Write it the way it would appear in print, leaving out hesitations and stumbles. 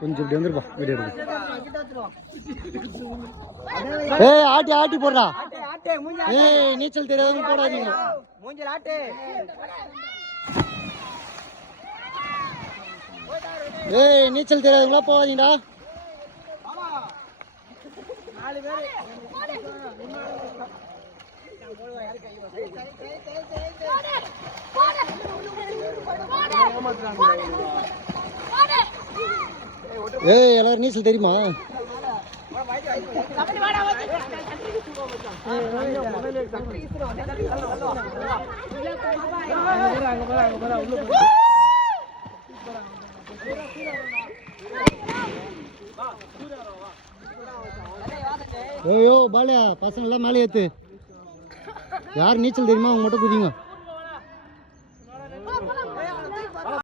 கொஞ்சம் இப்படி வந்துருப்பா வீடியோ எடுத்து. ஏய் ஆட்டி ஆட்டி போடுறா. ஏய் நீச்சல் தெரியாதவங்க போடாதீங்க. ஏய் நீச்சல் தெரியாதவங்களா போகாதீங்கடா. ஏய் எல்லாரும் நீச்சல் தெரியுமா? ஐயோ பாலியா பசங்க எல்லாம் மேலே ஏத்து. யார் நீச்சல் தெரியுமா அவங்க மட்டும் குதிங்க.